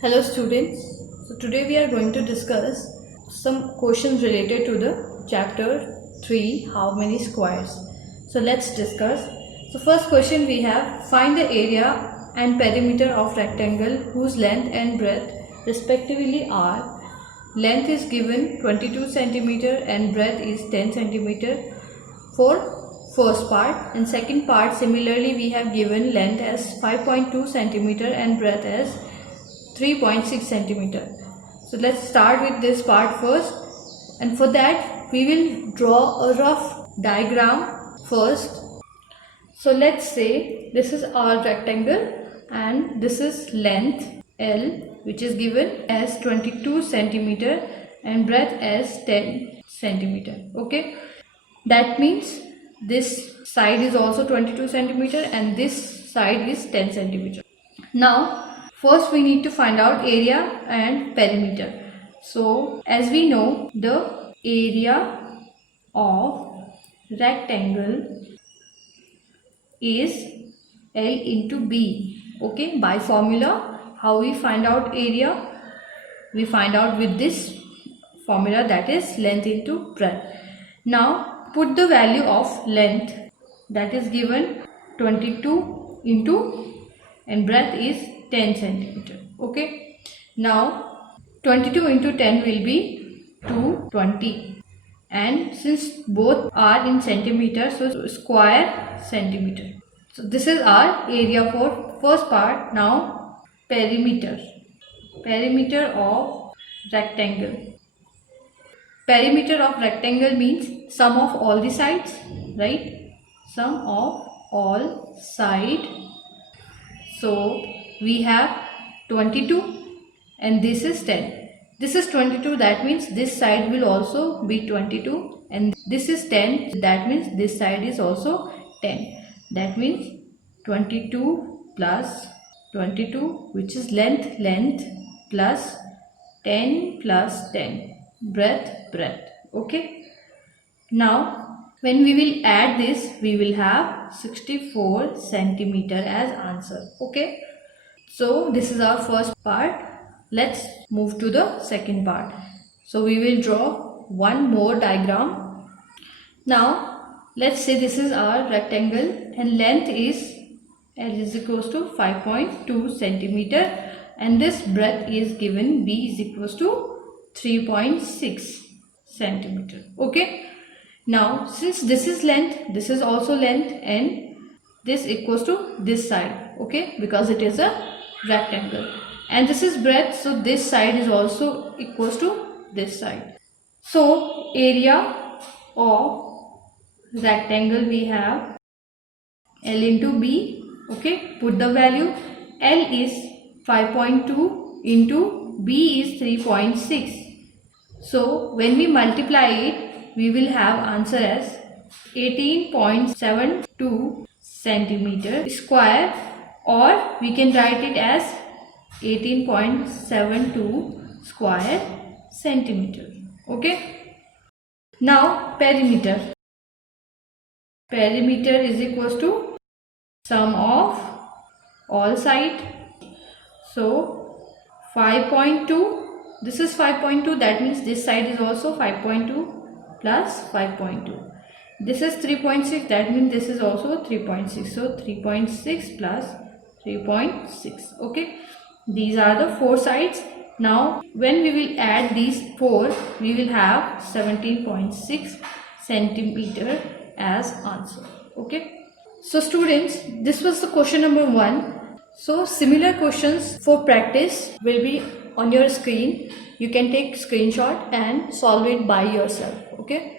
Hello students, so today we are going to discuss some questions related to the chapter 3, how many squares. So let's discuss. So first question we have, find the area and perimeter of rectangle whose length and breadth respectively are, length is given 22 centimeter and breadth is 10 centimeter for first part, and second part similarly we have given length as 5.2 centimeter and breadth as 3.6 centimeter. So let's start with this part first, and for that we will draw a rough diagram first. So let's say this is our rectangle and this is length L, which is given as 22 centimeter and breadth as 10 centimeter. Okay, that means this side is also 22 centimeter and this side is 10 centimeter. Now first we need to find out area and perimeter. So as we know, the area of rectangle is L into B. Okay, by formula, how we find out area? We find out with this formula, that is length into breadth. Now put the value of length, that is given 22 into, and breadth is 10 centimeter. Okay, now 22 into 10 will be 220, and since both are in centimeter, so square centimeter. So this is our area for first part. Now perimeter of rectangle. Perimeter of rectangle means sum of all the sides, right? Sum of all side. So we have 22 and this is 10. This is 22, that means this side will also be 22, and this is 10, that means this side is also 10. That means 22 plus 22, which is length plus 10 plus 10, breadth. Okay, now when we will add this, we will have 64 centimeter as answer. Okay, so this is our first part. Let's move to the second part. So we will draw one more diagram. Now let's say this is our rectangle and length is L is equals to 5.2 centimeter and this breadth is given B is equals to 3.6 centimeter. Okay, now since this is length, this is also length, and this equals to this side. Okay, because it is a rectangle, and this is breadth, so this side is also equals to this side. So area of rectangle we have L into B. Okay, put the value. L is 5.2 into B is 3.6. So when we multiply it, we will have answer as 18.72 centimeter square, or we can write it as 18.72 square centimeter. Okay, now perimeter is equals to sum of all side. So 5.2, this is 5.2, that means this side is also 5.2 plus 5.2. This is 3.6, that means this is also 3.6. So 3.6 plus 3.6. Okay, these are the four sides. Now when we will add these four, we will have 17.6 centimeter as answer. Okay, so students, this was the question number 1. So similar questions for practice will be on your screen. You can take screenshot and solve it by yourself. Okay.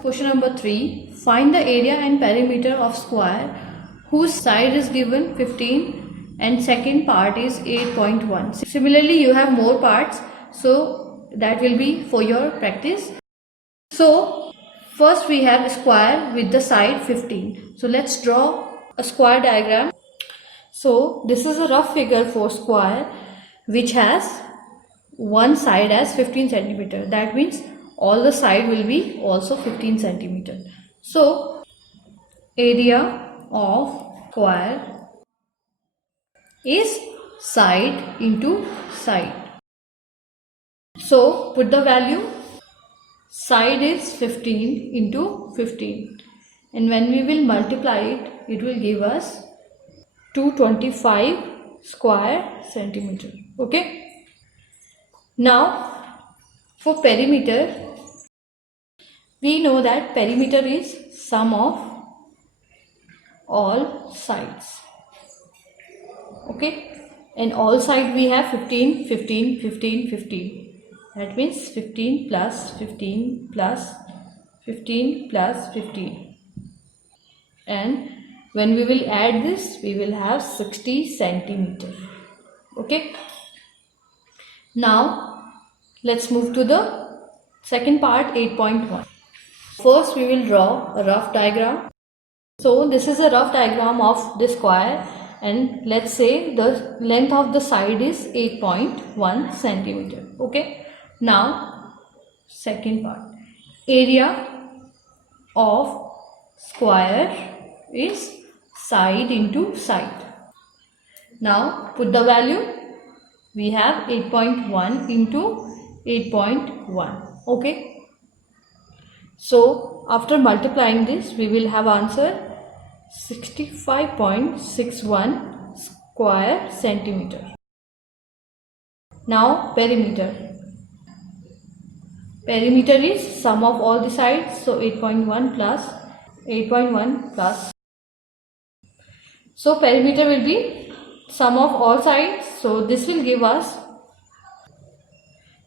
Question number 3. Find the area and perimeter of square whose side is given 15 and second part is 8.1. Similarly, you have more parts, so that will be for your practice. So first we have a square with the side 15. So let's draw a square diagram. So this is a rough figure for square which has one side as 15 centimeter. That means all the side will be also 15 centimeter. So area of square is side into side. So put the value. Side is 15 into 15, and when we will multiply it, it will give us 225 square centimeter. Okay. Now for perimeter, we know that perimeter is sum of all sides. Okay, and all side we have 15, 15, 15, 15. That means 15 plus 15 plus 15 plus 15. And when we will add this, we will have 60 centimeter. Okay. Now let's move to the second part, 8.1. First we will draw a rough diagram. So this is a rough diagram of the square, and let's say the length of the side is 8.1 centimeter. Okay. Now second part, area of square is side into side. Now put the value. We have 8.1 into 8.1. Okay. So after multiplying this, we will have answer 65.61 square centimeter. Now perimeter. Perimeter is sum of all the sides. So 8.1 plus 8.1 plus. So perimeter will be sum of all sides. So this will give us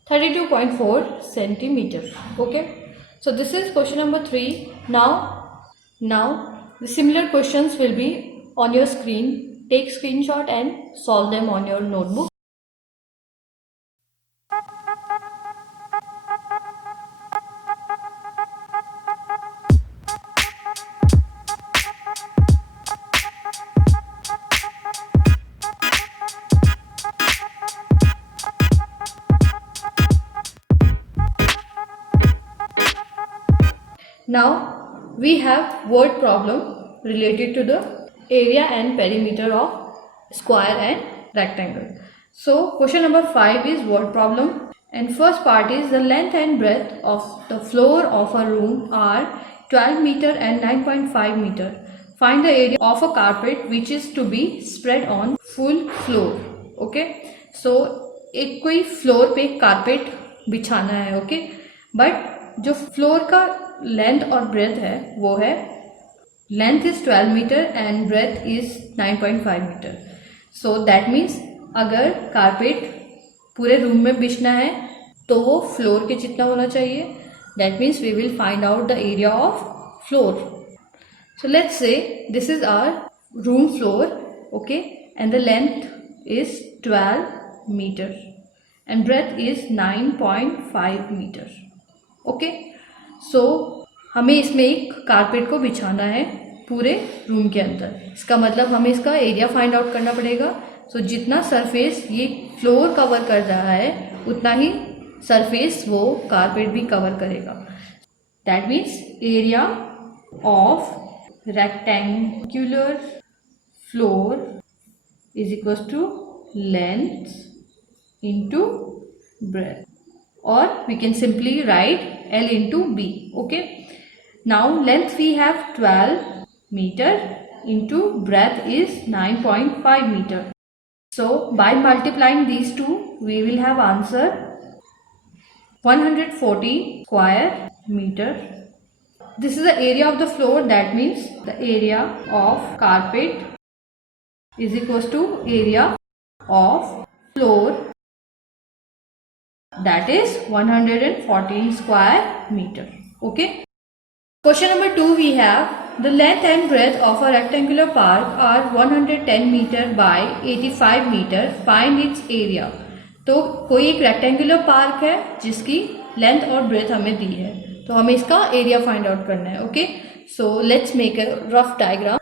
32.4 centimeter. Okay. So this is question number 3. Now the similar questions will be on your screen. Take screenshot and solve them on your notebook. Now we have word problem related to the area and perimeter of square and rectangle. So question number 5 is word problem, and first part is the length and breadth of the floor of a room are 12 meter and 9.5 meter. Find the area of a carpet which is to be spread on full floor. Okay. So एक कोई floor पे carpet बिछाना है. Okay. But जो floor का length और breadth है वो है, length is 12 metre and breadth is 9.5 metre. So that means अगर कारपेट पूरे रूम में बिछना है तो वो फ्लोर के जितना होना चाहिए. That means we will find out the area of floor. So let's say this is our room floor. Okay. And the length is 12 metre and breadth is 9.5 metre. Okay. So हमें इसमें एक carpet को बिछाना है पूरे room के अंदर. इसका मतलब हमें इसका एरिया फाइंड आउट करना पड़ेगा. सो जितना सरफेस ये फ्लोर कवर कर रहा है उतना ही सरफेस वो कारपेट भी कवर करेगा. That means area of rectangular floor is equal to length into breadth, or we can simply write L into B. Okay. Now length we have 12 meter into breadth is 9.5 meter. So by multiplying these two we will have answer 140 square meter. This is the area of the floor. That means the area of carpet is equals to area of floor, that is 114 square meter. Okay. Question number 2 we have the length and breadth of a rectangular park are 110 meter by 85 meter. Find its area. तो कोई एक rectangular park है जिसकी length और breath हमें दी है, तो हमें इसका एरिया फाइंड आउट करना है. Okay. So let's make a rough diagram.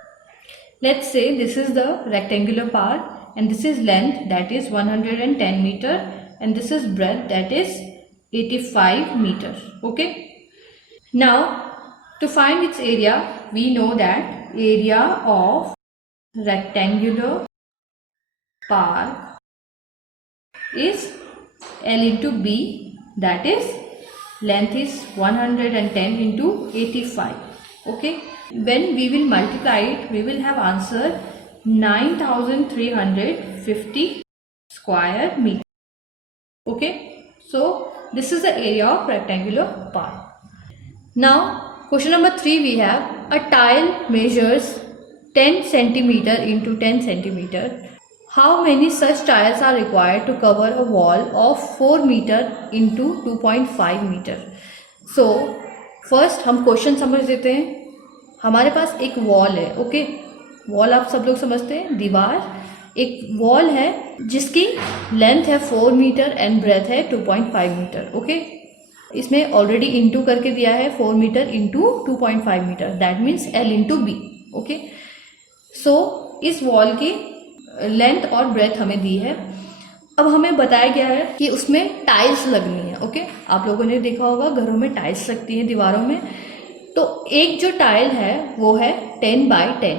Let's say this is the rectangular part and this is length, that is 110 meter, and this is breadth, that is 85 meter. Okay. Now to find its area, we know that area of rectangular part is L into B, that is length is 110 into 85. Okay. When we will multiply it, we will have answer 9350 square meter. Okay. So this is the area of rectangular part. Now question number 3, we have a tile measures 10 centimeter into 10 centimeter. How many such tiles are required to cover a wall of 4 meter into 2.5 meter? So first हम question समझ लेते हैं. हमारे पास एक wall है. Okay, wall आप सब लोग समझते हैं, दीवार. एक वॉल है जिसकी लेंथ है 4 मीटर एंड ब्रेथ है 2.5 मीटर. ओके, इसमें ऑलरेडी इंटू करके दिया है 4 metre into 2.5 metre, that means L into B. Okay, so इस वॉल की लेंथ और ब्रेथ हमें दी है. अब हमें बताया गया है कि उसमें टाइल्स लगनी है. ओके, आप लोगों ने देखा होगा घरों में टाइल्स लगती हैं दीवारों में. तो एक जो टाइल है वो है 10 by 10.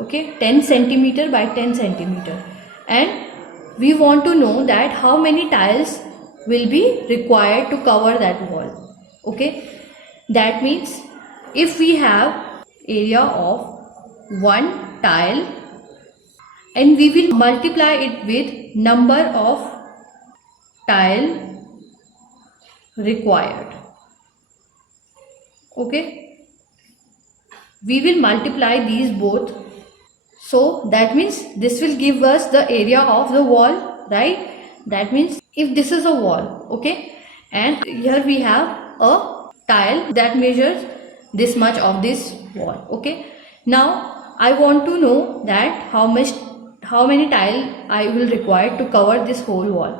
Okay, 10 centimetre by 10 centimetre, and we want to know that how many tiles will be required to cover that wall. Okay, that means if we have area of one tile and we will multiply it with number of tile required. Okay, we will multiply these both, so that means this will give us the area of the wall, right? That means if this is a wall, okay, and here we have a tile that measures this much of this wall. Okay, now I want to know that how many tile I will require to cover this whole wall.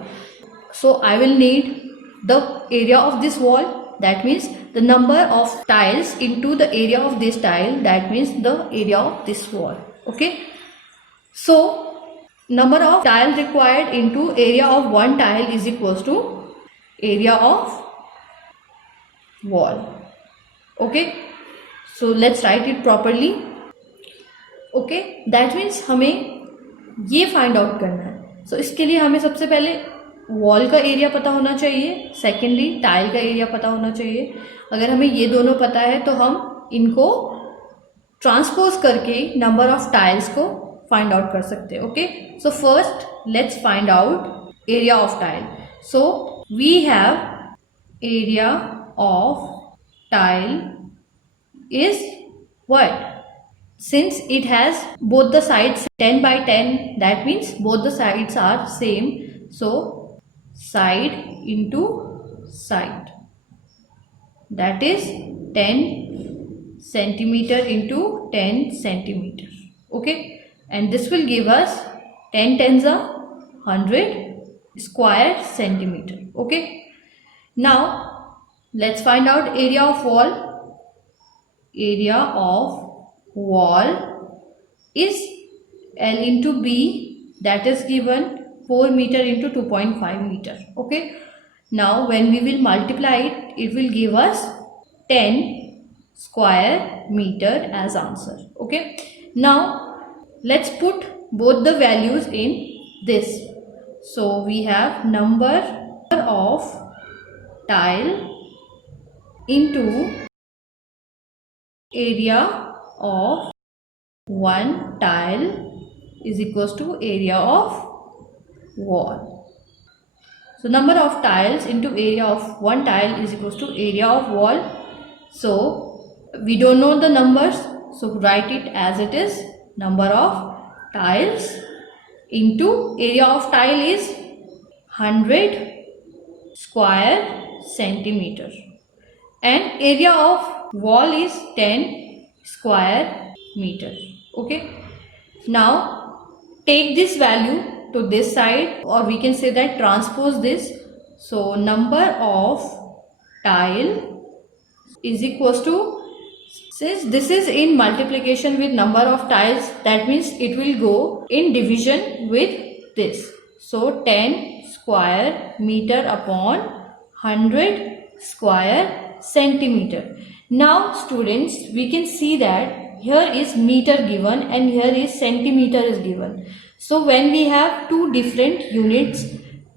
So I will need the area of this wall, that means the number of tiles into the area of this tile, that means the area of this wall. Okay, so number of tile required into area of one tile is equals to area of wall. Okay, so let's write it properly. Okay, that means हमें ये find out करना है. सो इसके लिए हमें सबसे पहले wall का एरिया पता होना चाहिए, सेकेंडली टाइल का एरिया पता होना चाहिए. अगर हमें ये दोनों पता है तो हम इनको ट्रांसपोज करके नंबर ऑफ टाइल्स को फाइंड आउट कर सकते हैं. Okay, so first let's find out area of tile. So we have area of tile is what? Since it has both the sides 10 by 10, that means both the sides are same, so side into side, that is 10 centimeter into 10 centimeter. Okay, and this will give us 10 tens are 100 square centimeter. Okay, now let's find out area of wall. Area of wall is L into B, that is given 4 meter into 2.5 meter. Okay, now when we will multiply it, it will give us 10 square meter as answer. Okay, now let's put both the values in this. So we have number of tile into area of one tile is equals to area of wall. So number of tiles into area of one tile is equals to area of wall. So we don't know the numbers, so write it as it is. Number of tiles into area of tile is 100 square centimeter, and area of wall is 10 square meter. Okay, now take this value to this side, or we can say that transpose this. So number of tile is equals to Since this is in multiplication with number of tiles, that means it will go in division with this. So 10 square meter upon 100 square centimeter. Now students, we can see that here is meter given and here is centimeter is given. So when we have two different units,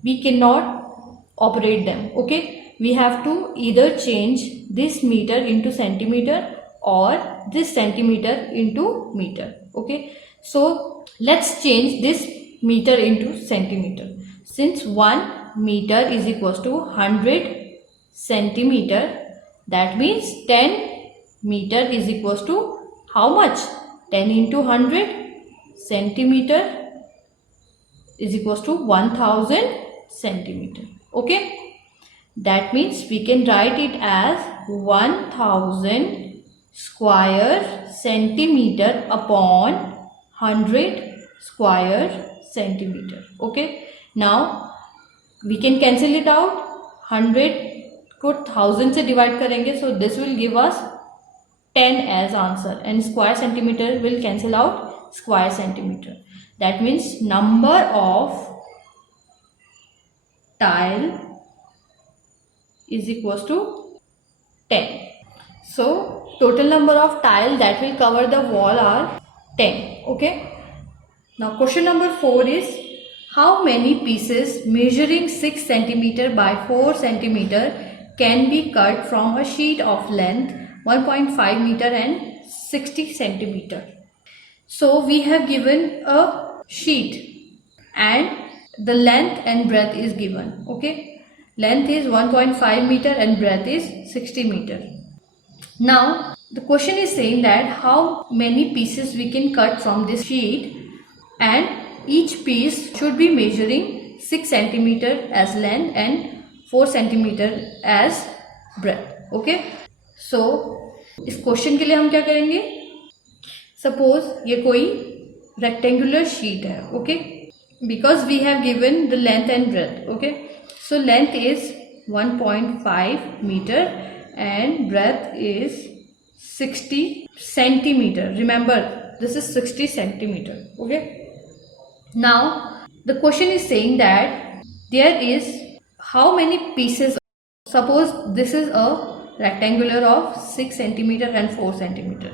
we cannot operate them. Okay, we have to either change this meter into centimeter or this centimeter into meter. Okay, so let's change this meter into centimeter. Since 1 meter is equals to 100 centimeter, that means 10 meter is equals to how much? 10 into 100 centimeter is equals to 1000 centimeter. Okay, that means we can write it as 1000 square centimeter upon 100 square centimeter. Okay, now we can cancel it out. 100 को 1000 से divide करेंगे, so this will give us 10 as answer, and square centimeter will cancel out square centimeter. That means number of tile is equals to 10. So total number of tile that will cover the wall are 10. Okay. Now question number 4 is, how many pieces measuring 6 centimeter by 4 centimeter can be cut from a sheet of length 1.5 meter and 60 centimeter? So we have given a sheet and the length and breadth is given. Okay, length is 1.5 meter and breadth is 60 meter. Now the question is saying that how many pieces we can cut from this sheet, and each piece should be measuring 6 centimeter as length and 4 centimeter as breadth. Okay, so इस question के लिए हम क्या करेंगे, suppose ये कोई rectangular sheet है. Okay, because we have given the length and breadth. Okay, so length is 1.5 meter and breadth is 60 centimeter. Remember, this is 60 centimeter. Okay, now the question is saying that there is how many pieces. Suppose this is a rectangular of 6 centimeter and 4 centimeter.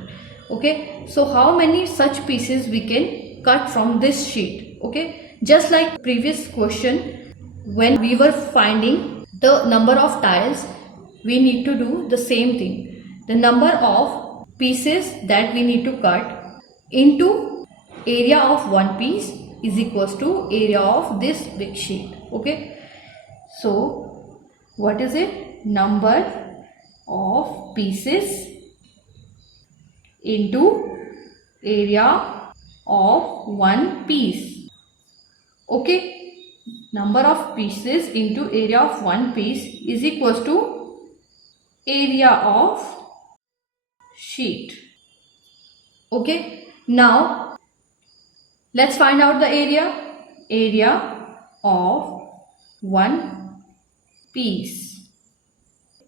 Okay, so how many such pieces we can cut from this sheet? Okay, just like previous question, when we were finding the number of tiles, we need to do the same thing. The number of pieces that we need to cut into area of one piece is equals to area of this big sheet. Okay, so what is it? Number of pieces into area of one piece. Okay, number of pieces into area of one piece is equals to area of sheet. Okay, now let's find out the area of one piece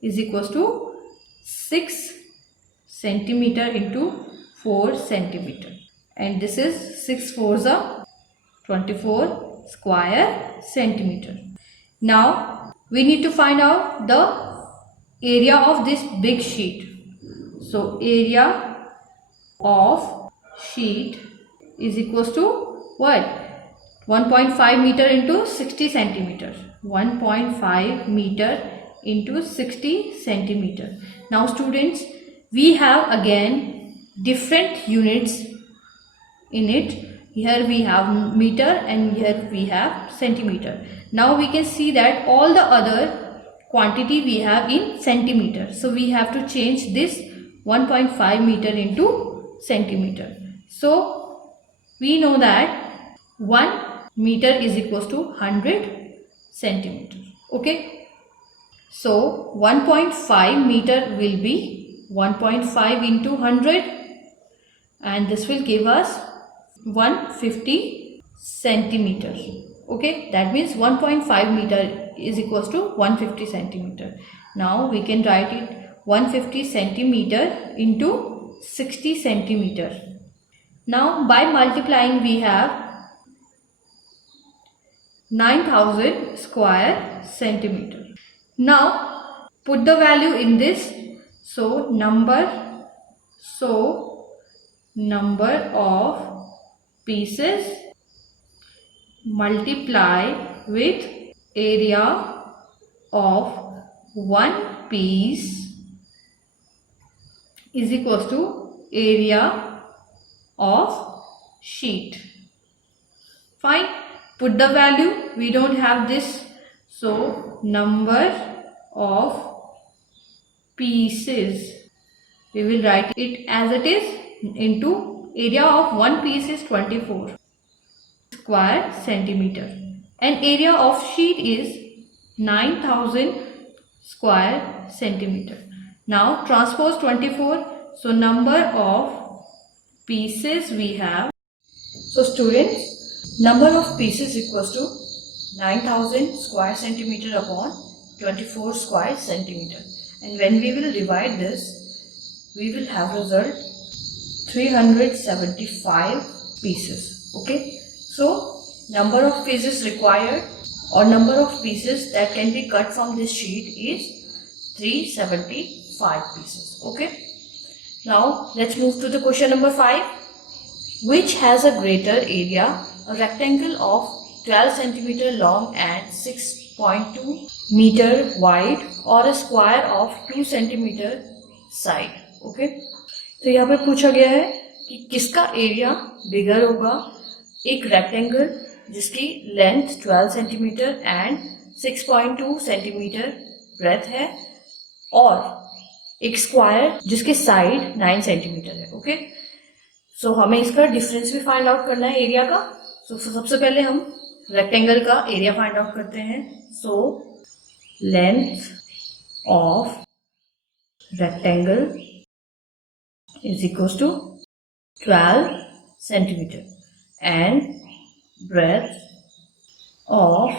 is equals to 6 centimeter into 4 centimeter, and this is 6 fours are 24 square centimeter. Now we need to find out the area of this big sheet. So area of sheet is equals to what? 1.5 meter into 60 centimeter. 1.5 meter into 60 centimeter. Now students, we have again different units in it. Here we have meter and here we have centimeter. Now we can see that all the other quantity we have in centimeter. So we have to change this 1.5 meter into centimeter. So we know that 1 meter is equals to 100 centimeter. Okay, so 1.5 meter will be 1.5 into 100, and this will give us 150 centimeter. Okay, that means 1.5 meter is equals to 150 centimeter. Now we can write it 150 centimeter into 60 centimeter. Now by multiplying we have 9000 square centimeter. Now put the value in this. So number of pieces multiply with area of one piece is equals to area of sheet. Fine. Put the value. We don't have this. So number of pieces, we will write it as it is into area of one piece is 24 square centimeter and area of sheet is 9000 square centimeter. Now transpose 24. So number of pieces we have. So students, number of pieces equals to 9000 square centimeter upon 24 square centimeter. And when we will divide this, we will have result 375 pieces. Okay. So number of pieces required or number of pieces that can be cut from this sheet is 375 pieces. Okay. Now let's move to the question number 5. Which has a greater area, a rectangle of 12 centimeter long and 6.2 meter wide or a square of 2 centimeter side. Okay. तो यहाँ पे पूछा गया है कि किसका area बिगर होगा, एक रेक्टेंगल जिसकी length 12 centimetre and 6.2 centimetre breath है और एक स्क्वायर जिसके साइड 9 सेंटीमीटर है. ओके. सो हमें इसका डिफरेंस भी फाइंड आउट करना है एरिया का. सो सबसे पहले हम रेक्टेंगल का एरिया फाइंड आउट करते हैं. So length of rectangle is equals to 12 centimeter and breadth of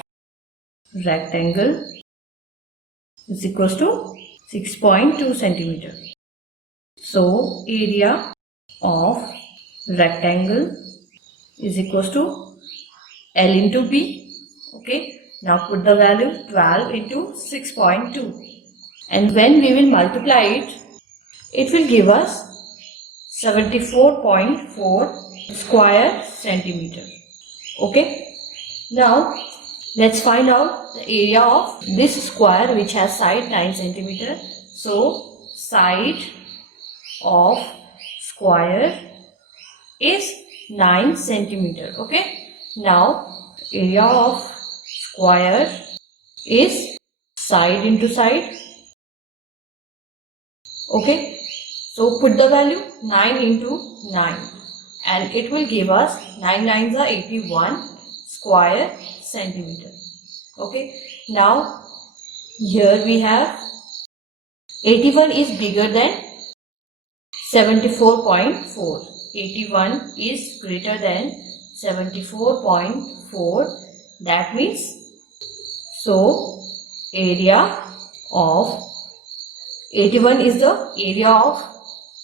rectangle is equals to 6.2 centimeter. So area of rectangle is equals to L into B. Okay. Now put the value 12 into 6.2 and when we will multiply it, it will give us 74.4 square centimeter. Okay. Now let's find out the area of this square which has side 9 centimeter. So side of square is 9 centimeter. Okay. Now area of square is side into side. Okay. So put the value 9 into 9 and it will give us 9 9s are 81 square centimeter. Okay. Now here we have 81 is bigger than 74.4. 81 is greater than 74.4. That means so area of 81 is the area of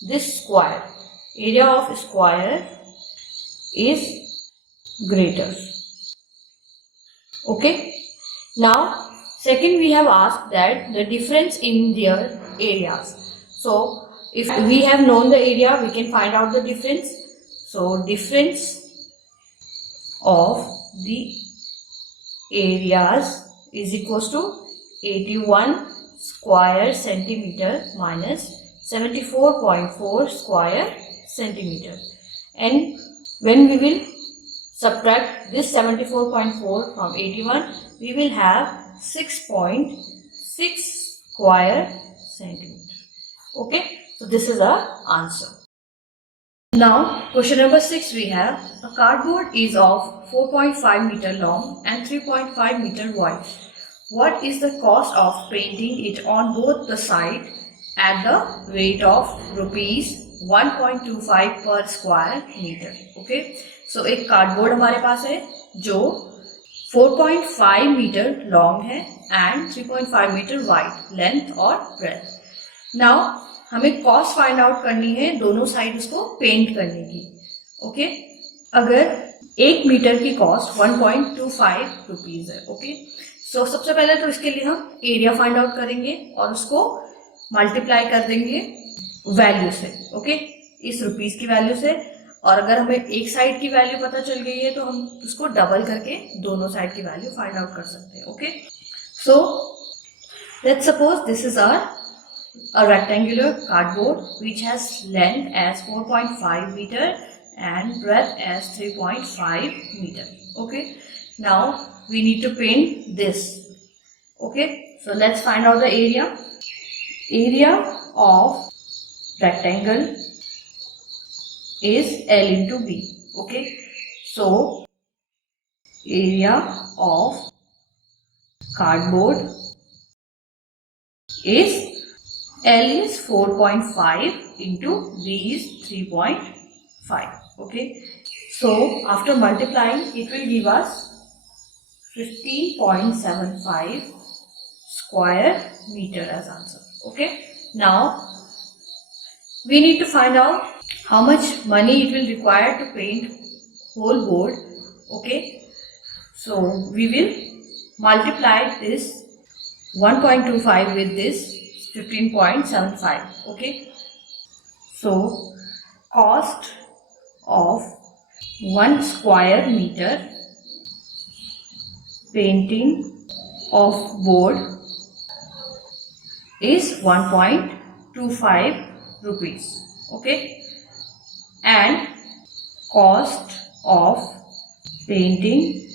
this square. Area of square is greater. Okay. Now second we have asked that the difference in their areas. So if we have known the area, we can find out the difference. So difference of the areas is equals to 81 square centimeter minus 74.4 square centimeter. And when we will subtract this 74.4 from 81, we will have 6.6 square centimeter. Okay. So this is our answer. Now question number 6 we have a cardboard is of 4.5 meter long and 3.5 meter wide. What is the cost of painting it on both the side at the rate of rupees 1.25 per square meter? Okay. So एक cardboard हमारे पास है जो 4.5 metre long है and 3.5 metre wide length और breath. Now हमें cost find out करनी है दोनों साइड उसको पेंट करने की. ओके, अगर 1 मीटर की कॉस्ट 1.25 रुपीज है. ओके, सो सबसे पहले तो इसके लिए हम एरिया फाइंड आउट करेंगे और उसको मल्टीप्लाई कर देंगे वैल्यू से. ओके, इस रुपीज की वैल्यू से. और अगर हमें एक साइड की वैल्यू पता चल गई है तो हम उसको डबल करके दोनों साइड की वैल्यू फाइंड आउट कर सकते हैं. Okay, so let's suppose this is a rectangular cardboard which has length as 4.5 meter and breadth as 3.5 meter. Okay, now we need to paint this. Okay, so let's find out the area. Area of rectangle is L into B. Okay, so area of cardboard is L is 4.5 into B is 3.5. Okay, so after multiplying it will give us 15.75 square meter as answer. Okay, now we need to find out how much money it will require to paint whole board. Okay, so we will multiply this 1.25 with this 15.75. Okay, so cost of 1 square meter painting of board is 1.25 rupees. Okay, and cost of painting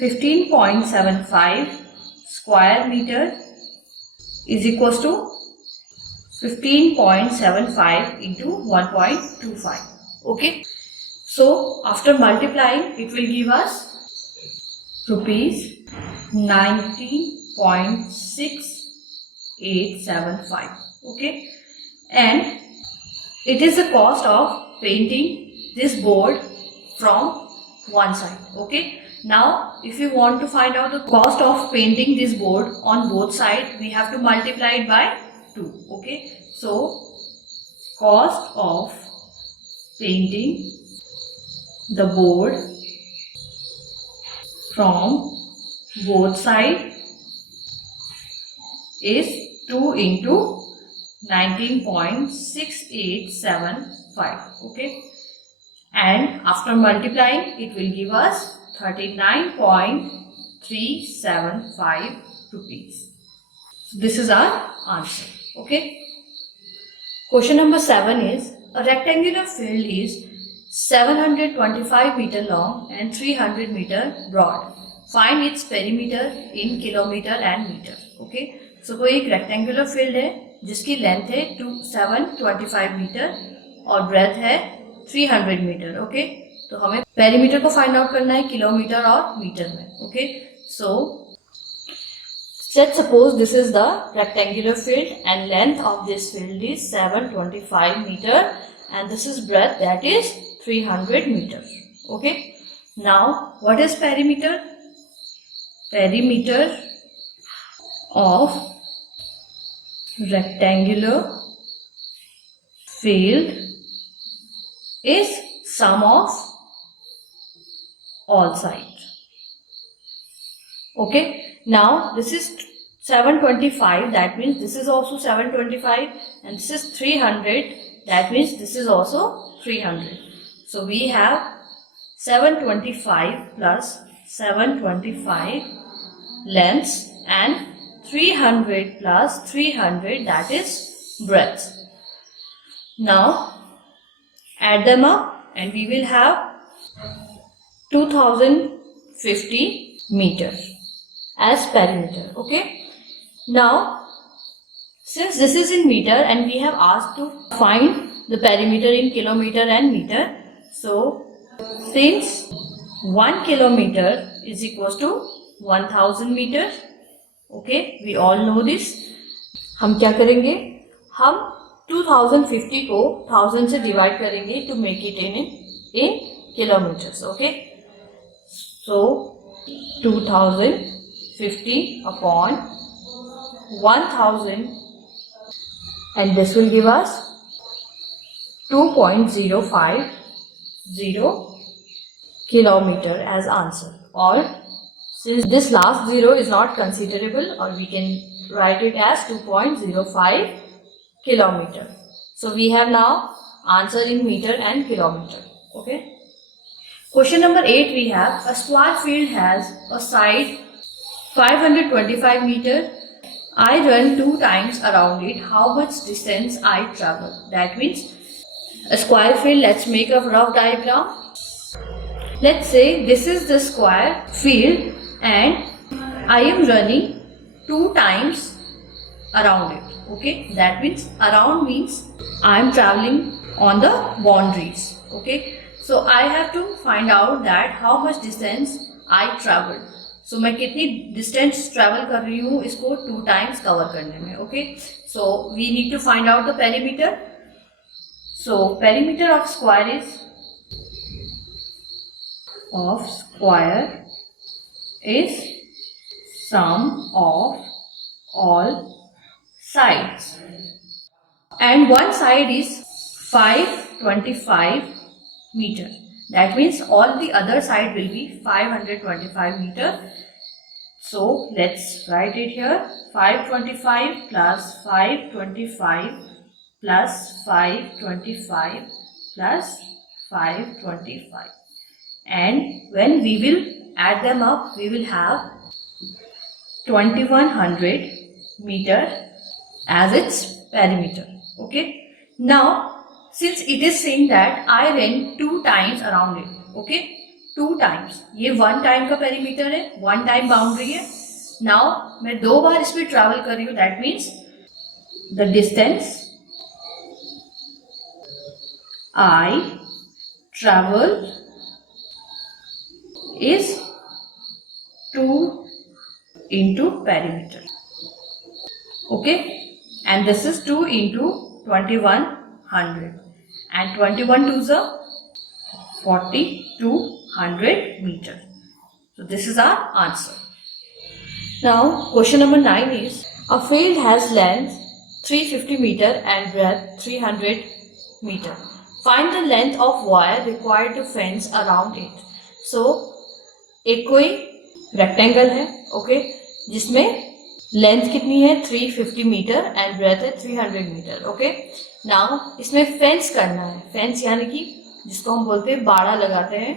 15.75 square meter is equals to 15.75 into 1.25. Okay, so after multiplying it will give us rupees 19.6875. Okay, and it is the cost of painting this board from one side. Okay, now if you want to find out the cost of painting this board on both sides, we have to multiply it by 2. Okay, so cost of painting the board from both sides is 2 into 19.6875. Okay, and after multiplying it will give us 39.375 rupees. So this is our answer. Okay, question number 7 is a rectangular field is 725 meter long and 300 meter broad. Find its perimeter in kilometer and meter. Okay, so कोई एक rectangular field है जिसकी length है 725 metre और breadth है 300 metre. Okay, तो हमें perimeter को फाइंड आउट करना है किलोमीटर और मीटर में. Okay, so let's suppose this is the rectangular field and length of this field is 725 meter and this is breadth that is 300 meter. Okay, now what is perimeter? Perimeter of rectangular field is sum of all sides. Okay, now this is 725, that means this is also 725, and this is 300, that means this is also 300. So we have 725 plus 725 lengths and 300 plus 300, that is breadth. Now add them up and we will have 2050 meters as perimeter. Okay, now since this is in meter and we have asked to find the perimeter in kilometer and meter, so since 1 kilometer is equals to 1000 meters. Okay, we all know this. हम क्या करेंगे, हम 2050 को 1000 से divide करेंगे to make it in kilometers. Okay, so 2050 upon 1000 and this will give us 2.050 kilometer as answer. Or since this last zero is not considerable, or we can write it as 2.05 kilometer. So we have now answer in meter and kilometer. Okay. Question number 8 we have a square field has a side 525 meter. I run 2 times around it. How much distance I travel? That means a square field. Let's make a rough diagram. Let's say this is the square field and I am running 2 times around it. Okay, that means around means I am traveling on the boundaries. Okay, so I have to find out that how much distance I traveled. So मैं कितनी distance travel कर रही हूँ इसको 2 times cover करने में. Okay, so we need to find out the perimeter. So perimeter of square is sum of all sides, and one side is 525 meter. That means all the other side will be 525 meter. So let's write it here. 525 plus 525 plus 525 plus 525. And when we will add them up, we will have 2100 meter as its perimeter. Okay. Now, since it is saying that I ran 2 times around it. Okay. 2 times. ये 1 time का perimeter है, 1 time boundary है. Now, मैं 2 बार इस पे travel कर रही हूँ. That means the distance I travel is 2 into perimeter. Okay, and this is 2 into 2100, and 21 twos are 4200 meter. So this is our answer. Now question number 9 is a field has length 350 meter and breadth 300 meter. Find the length of wire required to fence around it. So एक कोई rectangle है. Okay, जिसमें length कितनी है 350 metre and breadth है 300 metre. Okay, now इसमें fence करना है. फेंस यानी कि जिसको हम बोलते हैं बाड़ा लगाते हैं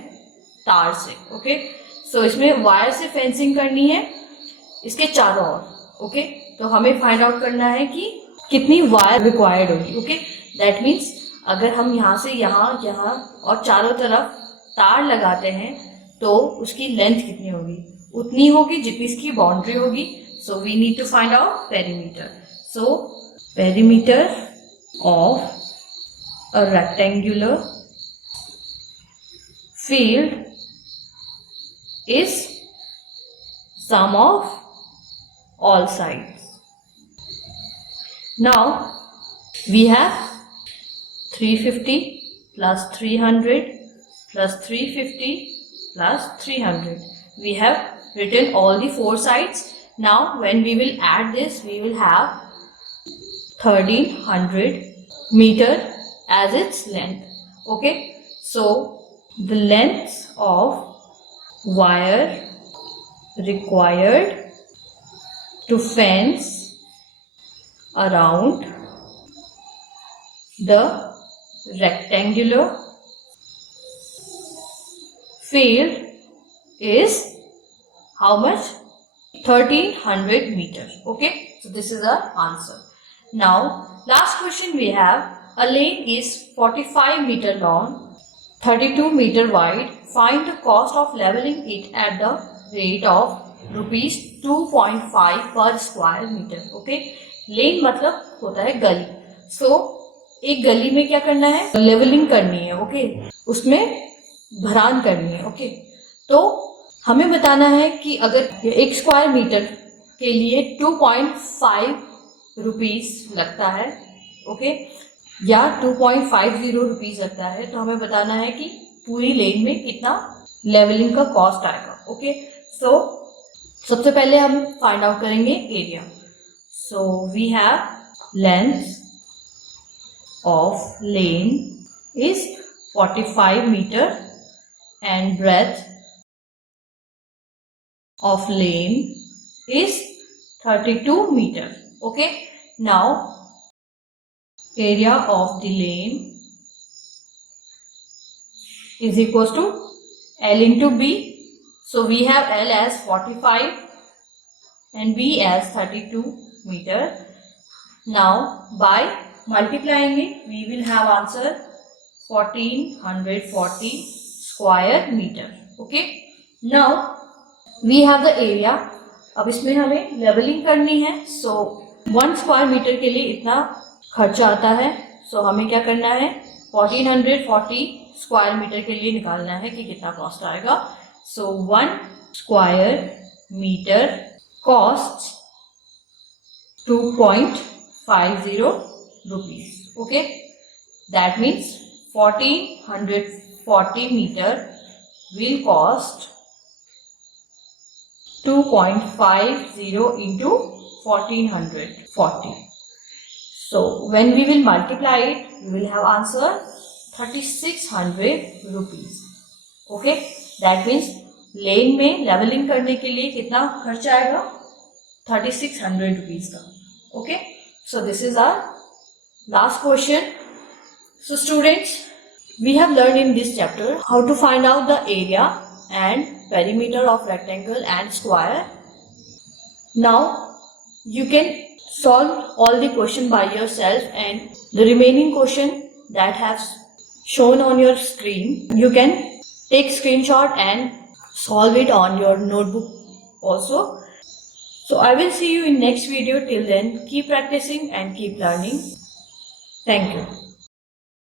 तार से. ओके, सो इसमें वायर से फेंसिंग करनी है इसके चारों ओर. ओके, तो हमें फाइंड आउट करना है कि कितनी वायर रिक्वायर्ड होगी. ओके, दैट मीन्स अगर हम यहाँ से यहाँ और चारों तरफ तार लगाते हैं तो उसकी लेंथ कितनी होगी? उतनी होगी जितनी इसकी बाउंड्री होगी. So we need to find out perimeter. So perimeter of a rectangular field is sum of all sides. Now we have 350 plus 300 plus 350 plus 300. We have written all the 4 sides. Now when we will add this, we will have 1300 meter as its length. Okay, so the length of wire required to fence around the rectangular field is how much? 1300 meters. Okay, so this is our answer. Now last question we have a lane is 45 meter long, 32 meter wide. Find the cost of leveling it at the rate of rupees 2.5 per square meter. Okay, लेन मतलब होता है गली. सो एक गली में क्या करना है? लेवलिंग करनी है. ओके, उसमें भरान करनी है. ओके, तो हमें बताना है कि अगर 1 स्क्वायर मीटर के लिए 2.5 रुपीज लगता है. ओके, या 2.50 रुपीज लगता है, तो हमें बताना है कि पूरी लेन में कितना लेवलिंग का कॉस्ट आएगा. ओके, सो सबसे पहले हम फाइंड आउट करेंगे area. So we have length of lane is 45 meter and breadth of lane is 32 meter. Okay. Now area of the lane is equals to L into B. So we have L as 45 and B as 32 meter. Now by multiplying it, we will have answer 1440 square meter. Okay. Now we have the area. अब इसमें हमें levelling करनी है. So 1 square metre के लिए इतना खर्चा आता है. So हमें क्या करना है, 1440 स्क्वायर मीटर के लिए निकालना है कि कितना कॉस्ट आएगा. So 1 square metre costs 2.50 rupees. Okay, that means 1440 meter will cost 2.50 into 1440. So when we will multiply it, we will have answer 3600 rupees. Okay, that means लेन में लेवलिंग करने के लिए कितना खर्च आएगा, 3600 rupees का. Okay, so this is our last question. So students, we have learned in this chapter how to find out the area and perimeter of rectangle and square. Now you can solve all the question by yourself, and the remaining question that have shown on your screen, you can take screenshot and solve it on your notebook also. So I will see you in next video. Till then, keep practicing and keep learning. Thank you.